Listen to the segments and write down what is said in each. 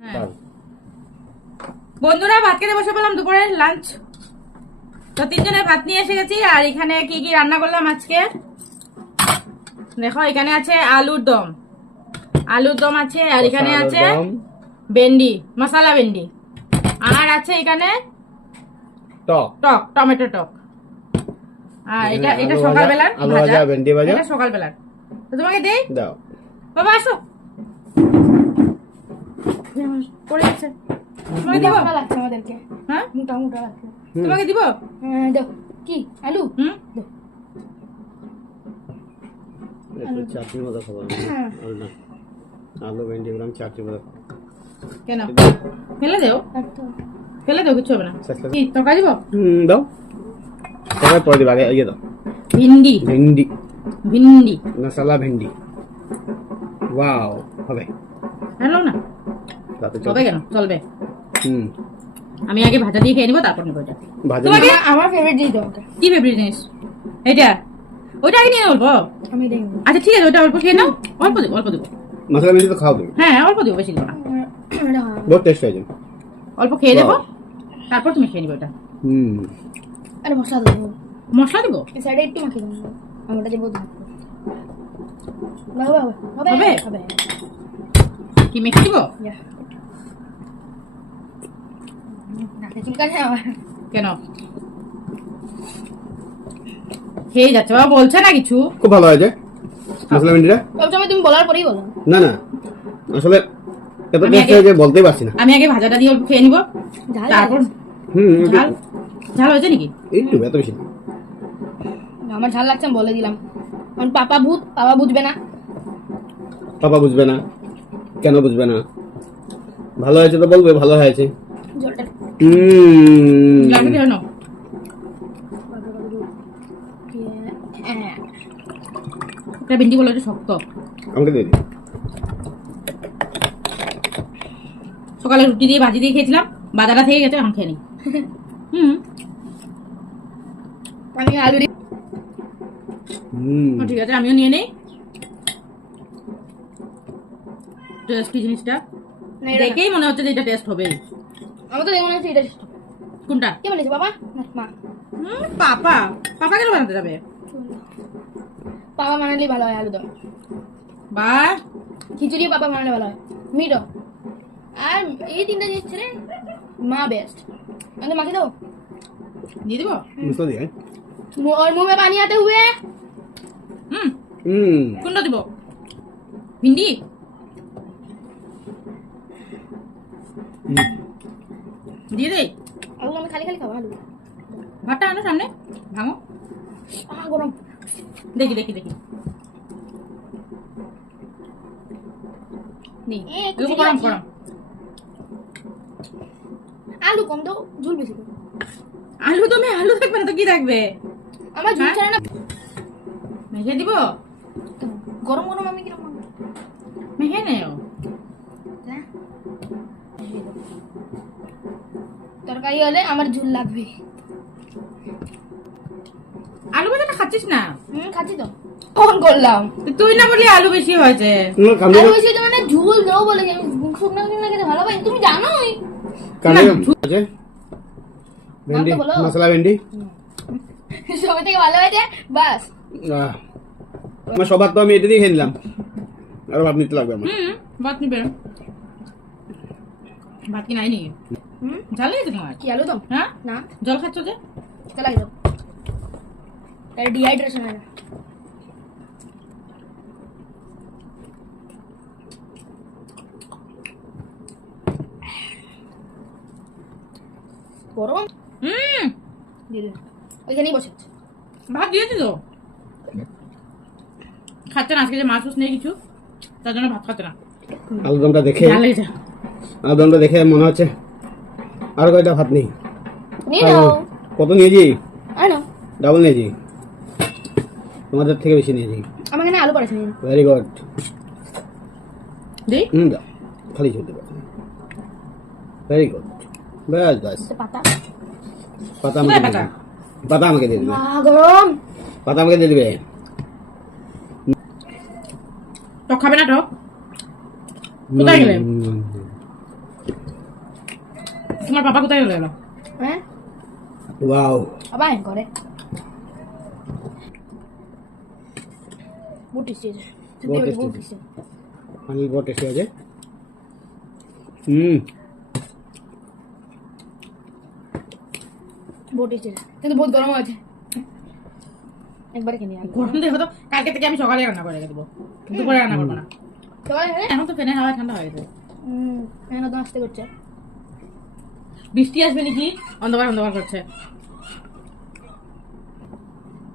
হ্যাঁ। বন্ধুরা ভাত খেতে বসে পেলাম, দুপুরের লাঞ্চ। তো তিনজনে ভাত নিয়ে এসে গেছি। আর এখানে কি কি রান্না করলাম আজকে দেখো। এখানে আছে আলুর দম আছে। আর এখানে আছে ভেন্ডি, মশলা ভেন্ডি। আর আছে এখানে টমেটো টক। আর এটা সকালবেলার ভাজা, ভেন্ডি ভাজা, এটা সকালবেলার। তো তোমাকে দেই, দাও বাবা, আসো। পড়ে গেছে, তোমাকে দিব। মোটা লাগছে আমাদেরকে। হ্যাঁ, মোটা মোটা লাগছে। তোমাকে দিব। হ্যাঁ দাও। কি আলু? দাও। একটু চাটনি মতো খাবো না, আলু ভেন্ডি বললাম চাটনি মতো খাবো। কেন ফেলে দেও? ফেলে দেও, কিছু হবে না। কি তরকারি দিব? দাও, তরকারি পরে দিব, আগে ইয়ে দাও। ভিন্ডি ভেন্ডি, ভিন্ডি মশলা ভেন্ডি। ওয়াও, হবে। হ্যালো না, হবে কেন? চলবে। আমি আগে ভাজা দিয়ে খেয়ে নিবো, তারপর নেবো এটা। তোমাকে আমার ফেভারিট জিনিস দাও। কি ফেভারিট জিনিস? এটা, ওইটা আগে নিয়ে অল্প। আমি দেই। আচ্ছা ঠিক আছে, ওইটা অল্প খেয়ে নাও। অল্প দেবো, অল্প দেবো। মশলা ভেন্ডি তো খাও তুমি? হ্যাঁ অল্প দেবো, বেশি দেবো না। বহুত টেস্ট হয়েছে। অল্প খেয়ে দেবো, তারপর তুমি খেয়ে নিবো এটা। আরে মশলা দেবো। মশলা দেবো এই সাইডে একটু মাখিয়ে দেবো। আমরা দেবো। হবে হবে হবে। কি মেখে দিব? কেন খেয়ে যাচ্ছে বাবা? বলছে না কিছু। খুব ভালো হয়েছে মশলা ভেন্ডিটা। তুমি বলার পরেই বলো। না না, আসলে এত টেস্ট হয়েছে বলতেই পারছি না। আমি আগে ভাজাটা দিয়ে খেয়ে নিব, তারপর ঝাল। ঝাল হয়েছে নাকি? একটু, এত বেশি না। আমার ঝাল লাগছে, আমি বলে দিলাম। কারণ পাপা বুঝবে না। পাপা বুঝবে না কেন? বুঝবে না? ভালো হয়েছে তো বলবে ভালো হয়েছে। জলটা ভেন্ডি গুলো শক্ত। আমাকে দিয়ে দিই। সকালে রুটি দিয়ে ভাজি দিয়ে খেয়েছিলাম, বাজারটা থেকে গেছে, এখন খেয়ে নিই। আমি আলু ঠিক আছে, আমিও নিয়ে নেই। টেস্টি জিনিসটা দেখেই মনে হচ্ছে যে এটা টেস্ট হবে। আমার তো মনে হচ্ছে এটা টেস্ট। কোনটা কে বলেছে? বাবা? মা। পাপা কেন বানাতে যাবে? পাপা বানালেই ভালো হয় আলু দম। বা খিচুড়ি পাপা বানালে ভালো হয়। মিটো আর এই তিনটা জিনিস ছেড়ে মা বেস্ট। আমি মাকে দাও, দিয়ে দিব। মশলা দিয়ে और मुंह में पानी आते हुए কোনটা দিব? ভিন্ডি দিয়ে দে। আলু আমি খালি খালি খাবো। আলু ভাতটা আনো সামনে, ভাঙো। গরম। দেখি দেখি দেখি গরম গরম। আলু কম দাও, ঝুল বেশি দাও। আলু তুমি আলু থাকবে না তো কি থাকবে? আমার ঝুল ছাড়া না। মেখে দিব গরম গরম। আমি কিরকম মেখে নেও। তরকারি হলে আমার ঝুল লাগবে। আলু ভাজাটা খাচ্ছিস না? খাচ্ছি তো। কখন করলাম? তুই না বললি আলু বেশি হয়েছে। আলু বেশি হয়েছে মানে ঝুল দাও বলে। আমি শুকনো শুকনো খেতে ভালো পাই, তুমি জানোই। ভেন্ডি, মশলা ভেন্ডি সবাই থেকে ভালো হয়েছে বাস। আমার সবার তো আমি এটা দিয়ে খেয়ে নিলাম, আরো ভাত নিতে লাগবে আমার। ভাত নিবে? ভাত কি নাই নাকি? ঝাল লেগেছে তোমার? কি আলু দম? হ্যাঁ না, জল খাচ্ছ যে খেতে লাগে তো, তাই ডিহাইড্রেশন হয় না। গরম। দিদি ওইখানেই বসে আছে। ভাত দিয়েছি তো, খাচ্ছে না আজকে, যে মাছ নেই কিছু, তার জন্য ভাত খাচ্ছে না। আলুদমটা দেখে মনে হচ্ছে আর কয়টা ভাত নেই। কত নিয়েছি? ডাবল নিয়েছি, তোমাদের থেকে বেশি নিয়েছি। আমার এখানে আলু পড়েছে। Very good. দেই খালি চলতে পারে। Very good. ব্যাস ব্যাস। পাতা আমাকে দিয়ে দিবে। গরম পাতা আমাকে দিয়ে দিবে। টক খাবে না? টক কোথায় গেলে? তোমার পাপা কোথায় গেল? হ্যাঁ ওয়াও আবার এম করে বহুত টেস্টি আছে বহুত সত্যি tasty বহুত আছে। টেস্টি পানির বহুত টেস্টি আছে। বহুত টেস্টি আছে কিন্তু বহুত গরম আছে একবার কিনে আনবো গরম দেখো তো, কালকে থেকে আমি সকালে রান্না করে রেখে দেবো, দুপুরে রান্না করবো না। সবাই হ্যাঁ এখন তো ফ্যানের হাওয়ায় ঠান্ডা হয়ে গেছে। এখন তো আসতে করছে বৃষ্টি আসবে নাকি, অন্ধকার অন্ধকার করছে।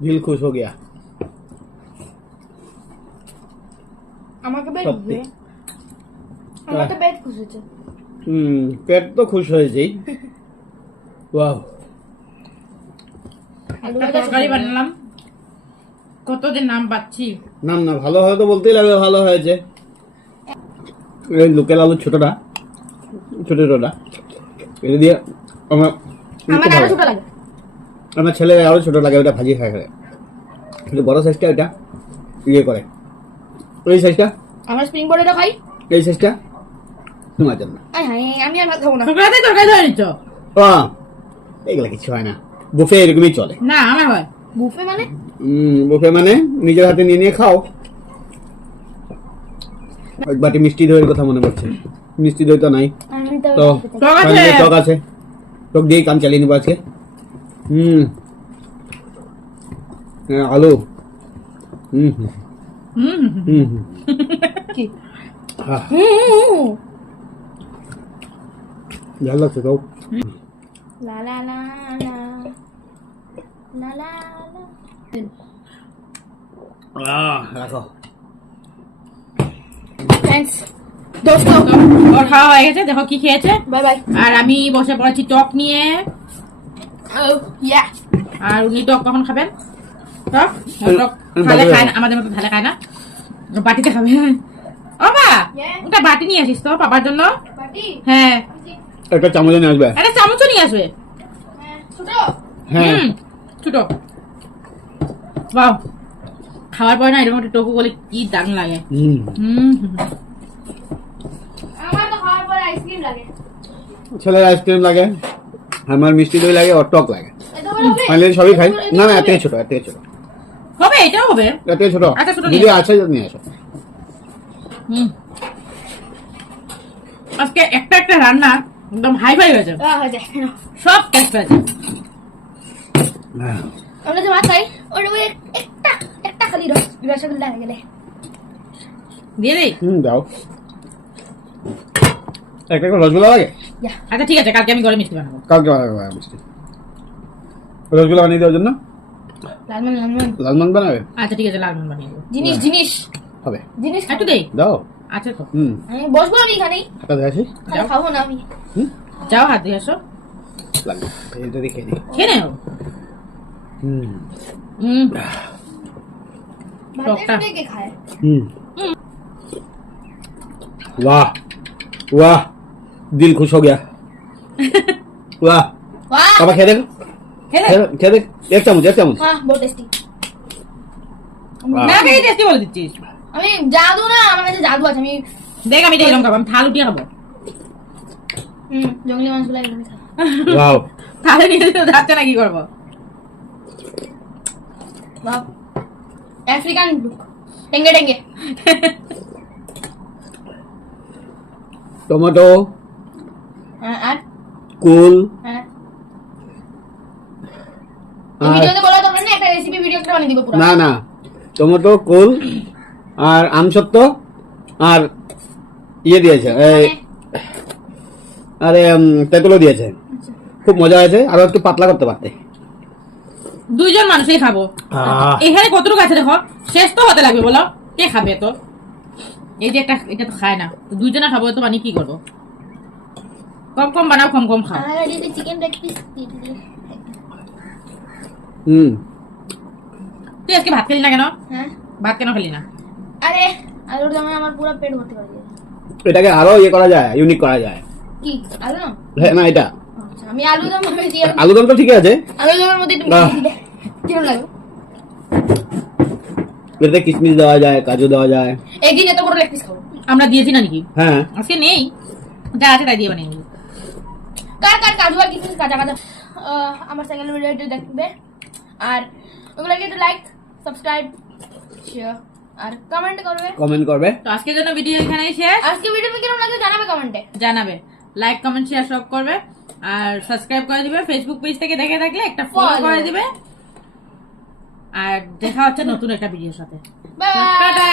দিল খুশ হো গিয়া। আমাকে বেশ সত্যি। আমাকে বেশ খুশি হচ্ছে পেট তো খুশ হয়েছেই। ওয়াও আলু একটা তরকারি বানালাম, কতদিন নাম পাচ্ছি। না না, ভালো হয় তো বলতেই লাগবে ভালো হয়েছে। এই লোকাল আলু ছোটটা, ছোট ছোটটা, এটা দিয়ে আমার আমার আরো ছোট লাগে আমার ছেলে আরো ছোট লাগে, ওটা ভাজি খায় খায়। কিন্তু বড় সাইজটা এটা ইয়ে করে, ওই সাইজটা, আমার স্প্রিং বোর্ডটা খাই এই সাইজটা তোমার জন্য। আমি আর ভাত খাবো না সকালে তরকারি ধরে নিচ্ছ? এগুলো কিছু হয় না, বুফে এরকমই চলে। না আমার হয়। বুফে মানে বুফে মানে নিজের হাতে নিয়ে নিয়ে খাও। এক বাটি মিষ্টি দইয়ের কথা মনে পড়ছে, মিষ্টি দই তো নাই, আমি তো তো টক আছে। ফাইনালি টক আছে, টক দিয়ে কাম চালিয়ে নিবো আজকে। আলু হুম হুম হুম হুম হুম কি আহ, ঝাল লাগছে তো। লা লা লা লা লা লা রাখো। থ্যাঙ্কস দোস্ত ওর খাওয়া হয়ে গেছে, দেখো কি খেয়েছে। বাই বাই আর আমি বসে পড়েছি টক নিয়ে। ইয়া আর উনি টক কখন খাবেন? টক টক আমি খালে বাড়ি খায় না, যাবো। আমাদের মতো ঢালে খায় না, বাটিতে খাবে। ও বা ওটা বাটি নিয়ে আসিস তো পাপার জন্য। পার্টি হ্যাঁ, একটা চামচ নিয়ে আসবে। একটা চামচও নিয়ে আসবে। ছোট হ্যাঁ ছোট। বাহ, খাওয়ার পরে না এরকম একটা টোকু বলে কি দারুণ লাগে। আমার তো খাওয়ার পরে আইসক্রিম লাগে ছেলের আইসক্রিম লাগে, আমার মিষ্টি দই লাগে, ওর টক লাগে। এত বড় হবে ফাইনালি সবই খাই। না না, এর থেকে ছোট, এর থেকে ছোট, হবে, এটাও হবে। এর থেকে ছোট। আচ্ছা, ছোট যদি নিয়ে আছে নিয়ে আসো। আজকে একটা একটা রান্না একদম হাই ফাই হয়েছে, হয়ে যায় সব টেস্ট হয়েছে। আমরা যে ভাত খাই ওর ওই একটা একটা খালি রসগোল্লা হয়ে গেলে দিয়ে দিই। দাও একটা করে রসগোল্লা লাগে। ইয়া আচ্ছা ঠিক আছে, কালকে আমি ঘরে মিষ্টি বানাবো। কালকে বানাবে মিষ্টি, রসগোল্লা বানিয়ে দেওয়ার জন্য লালমন লালমন লালমন বানাবে। আচ্ছা ঠিক আছে, লালমোহন বানিয়ে দেবো। জিনিস জিনিস হবে, জিনিস একটু দেই। দাও। আচ্ছা তো আমি বসবো আমি এখানেই হাতা দিয়ে আসি। খালি খাবো না আমি যাও, হাত দিয়ে আসো, লাগবে এটা দিয়ে খেয়ে দিই। খেয়ে নেও। ভাতের টকটা। সাথে কে খায় वाह वाह, दिल खुश हो गया। वाह, वाह पापा खेल देख, খেয়ে নে। खेल देख, एक चम्मच, एक चम्मच। হ্যাঁ বহুত টেস্টি না খেয়ে টেস্টি বলে দিচ্ছিস। আমি জাদু না আমার কাছে জাদু আছে আমি দেখ আমি এরকম খাবো, আমি থাল উঠিয়ে খাবো। জঙ্গলি মাছগুলো একদমই খাই वाह, তাহলে নিয়ে যাচ্ছে না, কি করবো? বাহ আফ্রিকান লুক টেঙ্গে টেঙ্গে टोमेटो, আর कुल, হ্যাঁ আর ভিডিওতে বলা দরকার না একটা রেসিপি ভিডিও একটা বানিয়ে দিব পুরো না না, টমেটো, কুল আর আমসত্ব আর ইয়ে দিয়েছে, এই আরে তেঁতুলো দিয়েছে, খুব মজা হয়েছে। আরো একটু পাতলা করতে পারতে। দুইজন মানুষই খাবো, এখানে কতটুকু আছে দেখো, শেষ তো হতে লাগবে, বলো কে খাবে তো? এই যে একটা, এটা তো খায় না, তো দুইজনে খাবো তো বানিয়ে কি করবো? কম কম বানাও, কম কম খাও। আর এই চিকেন লেগ পিস দিয়ে দিই তুই আজকে ভাত খেলি না কেন? হ্যাঁ ভাত কেন খেলি না? আরে আলুর দামে আমার পুরো পেট ভর্তি করে দিয়েছে এটাকে আরো ইয়ে করা যায়, ইউনিক করা যায়। কি আলু না হ্যাঁ না, এটা আচ্ছা আমি আলু দাম আমি দিয়ে আলুদম তো ঠিক আছে, আলু দামের মধ্যে একটু বাহ। মিশিয়ে দিলে কিরকম লাগে এটাতে কিশমিশ দেওয়া যায়, কাজু দেওয়া যায়। একদিন এত বড় লেগ পিস খাবো আমরা দিয়েছি না নাকি? হ্যাঁ আজকে নেই, যা আছে তাই দিয়ে বানিয়ে নেবো। কার কার কাজু আর কিছু কাঁচা কাঁচা আমার সেকেন্ড ভিডিওটি দেখবে আর ওগুলোকে একটু লাইক সাবস্ক্রাইব শেয়ার আর কমেন্ট করবে তো আজকের জন্য ভিডিও এখানেই শেষ। আজকে ভিডিও কেমন লাগলো জানাবে কমেন্টে, জানাবে, লাইক কমেন্ট শেয়ার সব করবে আর সাবস্ক্রাইব করে দিবে। ফেসবুক পেজ থেকে দেখে থাকলে একটা ফলো করে দিবে। আর দেখা হচ্ছে নতুন একটা ভিডিওর সাথে। Bye bye. টাটা।